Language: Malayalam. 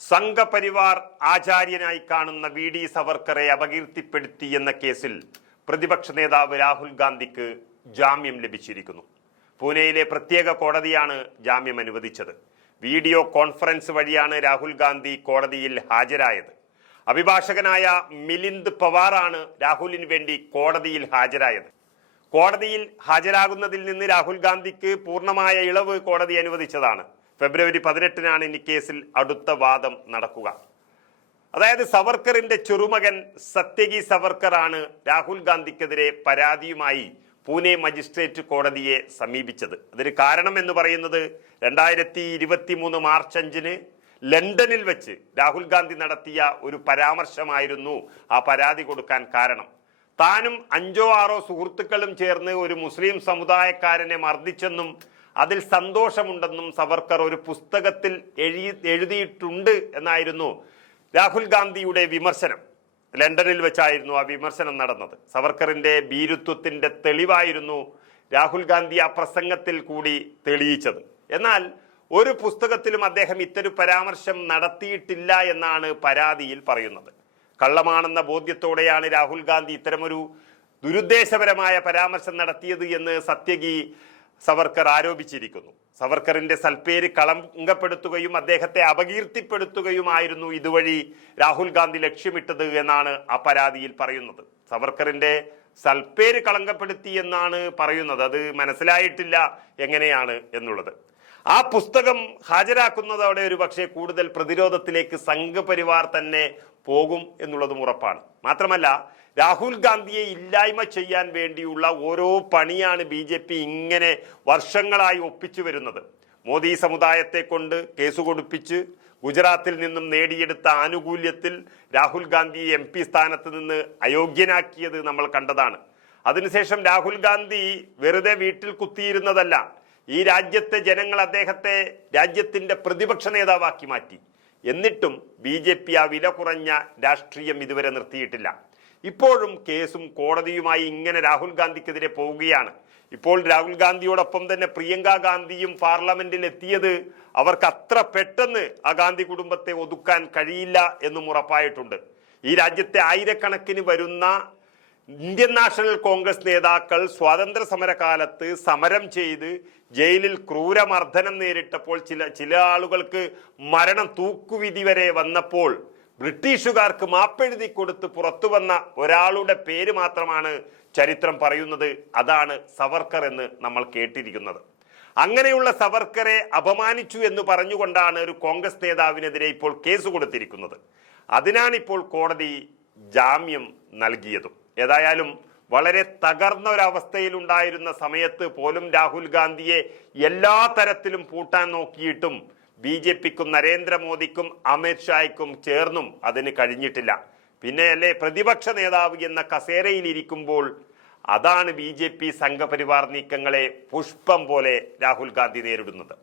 സംഘപരിവാർ ആചാര്യനായി കാണുന്ന വി ഡി സവർക്കറെ അപകീർത്തിപ്പെടുത്തി എന്ന കേസിൽ പ്രതിപക്ഷ നേതാവ് രാഹുൽ ഗാന്ധിക്ക് ജാമ്യം ലഭിച്ചിരിക്കുന്നു. പൂനെയിലെ പ്രത്യേക കോടതിയാണ് ജാമ്യം അനുവദിച്ചത്. വീഡിയോ കോൺഫറൻസ് വഴിയാണ് രാഹുൽ ഗാന്ധി കോടതിയിൽ ഹാജരായത്. അഭിഭാഷകനായ മിലിന്ദ് പവാറാണ് രാഹുലിന് വേണ്ടി കോടതിയിൽ ഹാജരായത്. കോടതിയിൽ ഹാജരാകുന്നതിൽ നിന്ന് രാഹുൽ ഗാന്ധിക്ക് പൂർണമായ ഇളവ് കോടതി അനുവദിച്ചതാണ്. ഫെബ്രുവരി പതിനെട്ടിനാണ് ഇനി കേസിൽ അടുത്ത വാദം നടക്കുക. അതായത് സവർക്കറിന്റെ ചെറുമകൻ സത്യകി സവർക്കറാണ് രാഹുൽ ഗാന്ധിക്കെതിരെ പരാതിയുമായി പൂനെ മജിസ്ട്രേറ്റ് കോടതിയെ സമീപിച്ചത്. അതിന് കാരണം എന്ന് പറയുന്നത് രണ്ടായിരത്തി ഇരുപത്തി മൂന്ന് മാർച്ച് അഞ്ചിന് ലണ്ടനിൽ വെച്ച് രാഹുൽ ഗാന്ധി നടത്തിയ ഒരു പരാമർശമായിരുന്നു ആ പരാതി കൊടുക്കാൻ കാരണം. താനും അഞ്ചോ ആറോ സുഹൃത്തുക്കളും ചേർന്ന് ഒരു മുസ്ലിം സമുദായക്കാരനെ മർദ്ദിച്ചെന്നും അതിൽ സന്തോഷമുണ്ടെന്നും സവർക്കർ ഒരു പുസ്തകത്തിൽ എഴുതി എഴുതിയിട്ടുണ്ട് എന്നായിരുന്നു രാഹുൽ ഗാന്ധിയുടെ വിമർശനം. ലണ്ടനിൽ വെച്ചായിരുന്നു ആ വിമർശനം നടന്നത്. സവർക്കറിന്റെ ഭീരുത്വത്തിന്റെ തെളിവായിരുന്നു രാഹുൽ ഗാന്ധി ആ പ്രസംഗത്തിൽ കൂടി തെളിയിച്ചത്. എന്നാൽ ഒരു പുസ്തകത്തിലും അദ്ദേഹം ഇത്തരം പരാമർശം നടത്തിയിട്ടില്ല എന്നാണ് പരാതിയിൽ പറയുന്നത്. കള്ളമാണെന്ന ബോധ്യത്തോടെയാണ് രാഹുൽ ഗാന്ധി ഇത്തരമൊരു ദുരുദ്ദേശപരമായ പരാമർശം നടത്തിയത് എന്ന് സത്യകി സവർക്കർ ആരോപിച്ചിരിക്കുന്നു. സവർക്കറിന്റെ സൽപ്പേര് കളങ്കപ്പെടുത്തുകയും അദ്ദേഹത്തെ അപകീർത്തിപ്പെടുത്തുകയുമായിരുന്നു ഇതുവഴി രാഹുൽ ഗാന്ധി ലക്ഷ്യമിട്ടത് എന്നാണ് ആ പരാതിയിൽ പറയുന്നത്. സവർക്കറിന്റെ സൽപ്പേര് കളങ്കപ്പെടുത്തി എന്നാണ് പറയുന്നത്. അത് മനസ്സിലായിട്ടില്ല എങ്ങനെയാണ് എന്നുള്ളത്. ആ പുസ്തകം ഹാജരാക്കുന്നതോടെ ഒരു പക്ഷേ കൂടുതൽ പ്രതിരോധത്തിലേക്ക് സംഘപരിവാർ തന്നെ പോകും എന്നുള്ളതും ഉറപ്പാണ്. മാത്രമല്ല രാഹുൽ ഗാന്ധിയെ ഇല്ലായ്മ ചെയ്യാൻ വേണ്ടിയുള്ള ഓരോ പണിയാണ് ബി ജെ പി ഇങ്ങനെ വർഷങ്ങളായി ഒപ്പിച്ചു വരുന്നത്. മോദി സമുദായത്തെ കൊണ്ട് കേസ് കൊടുപ്പിച്ച് ഗുജറാത്തിൽ നിന്നും നേടിയെടുത്ത ആനുകൂല്യത്തിൽ രാഹുൽ ഗാന്ധി എം പി സ്ഥാനത്ത് നിന്ന് അയോഗ്യനാക്കിയത് നമ്മൾ കണ്ടതാണ്. അതിനുശേഷം രാഹുൽ ഗാന്ധി വെറുതെ വീട്ടിൽ കുത്തിയിരുന്നതല്ല ഈ രാജ്യത്തെ ജനങ്ങൾ അദ്ദേഹത്തെ രാജ്യത്തിന്റെ പ്രതിപക്ഷ നേതാവാക്കി മാറ്റി. എന്നിട്ടും ബി ജെ പി ആ വില കുറഞ്ഞ രാഷ്ട്രീയം ഇതുവരെ നിർത്തിയിട്ടില്ല. ഇപ്പോഴും കേസും കോടതിയുമായി ഇങ്ങനെ രാഹുൽ ഗാന്ധിക്കെതിരെ പോവുകയാണ്. ഇപ്പോൾ രാഹുൽ ഗാന്ധിയോടൊപ്പം തന്നെ പ്രിയങ്ക ഗാന്ധിയും പാർലമെന്റിൽ എത്തിയത് അവർക്ക് അത്ര പെട്ടെന്ന് ആ ഗാന്ധി കുടുംബത്തെ ഒതുക്കാൻ കഴിയില്ല എന്നും ഉറപ്പായിട്ടുണ്ട്. ഈ രാജ്യത്തെ ആയിരക്കണക്കിന് വരുന്ന ഇന്ത്യൻ നാഷണൽ കോൺഗ്രസ് നേതാക്കൾ സ്വാതന്ത്ര്യ സമരകാലത്ത് സമരം ചെയ്ത് ജയിലിൽ ക്രൂരമർദ്ദനം നേരിട്ടപ്പോൾ ചില ചില ആളുകൾക്ക് മരണം തൂക്കുവിധി വരെ വന്നപ്പോൾ ബ്രിട്ടീഷുകാർക്ക് മാപ്പെഴുതി കൊടുത്ത് പുറത്തു വന്ന ഒരാളുടെ പേര് മാത്രമാണ് ചരിത്രം പറയുന്നത്. അതാണ് സവർക്കർ എന്ന് നമ്മൾ കേട്ടിരിക്കുന്നത്. അങ്ങനെയുള്ള സവർക്കറെ അപമാനിച്ചു എന്ന് പറഞ്ഞുകൊണ്ടാണ് ഒരു കോൺഗ്രസ് നേതാവിനെതിരെ ഇപ്പോൾ കേസ് കൊടുത്തിരിക്കുന്നത്. അതിനാണ് ഇപ്പോൾ കോടതി ജാമ്യം നൽകിയതും. ഏതായാലും വളരെ തകർന്ന ഒരവസ്ഥയിലുണ്ടായിരുന്ന സമയത്ത് പോലും രാഹുൽ ഗാന്ധിയെ എല്ലാ തരത്തിലും പൂട്ടാൻ നോക്കിയിട്ടും ബി ജെ പിക്കും നരേന്ദ്രമോദിക്കും അമിത്ഷായ്ക്കും ചേർന്നും അതിന് കഴിഞ്ഞിട്ടില്ല. പിന്നെയല്ലേ പ്രതിപക്ഷ നേതാവ് എന്ന കസേരയിലിരിക്കുമ്പോൾ അതാണ് ബി ജെ പി സംഘപരിവാർ നീക്കങ്ങളെ പുഷ്പം പോലെ രാഹുൽ ഗാന്ധി നേരിടുന്നത്.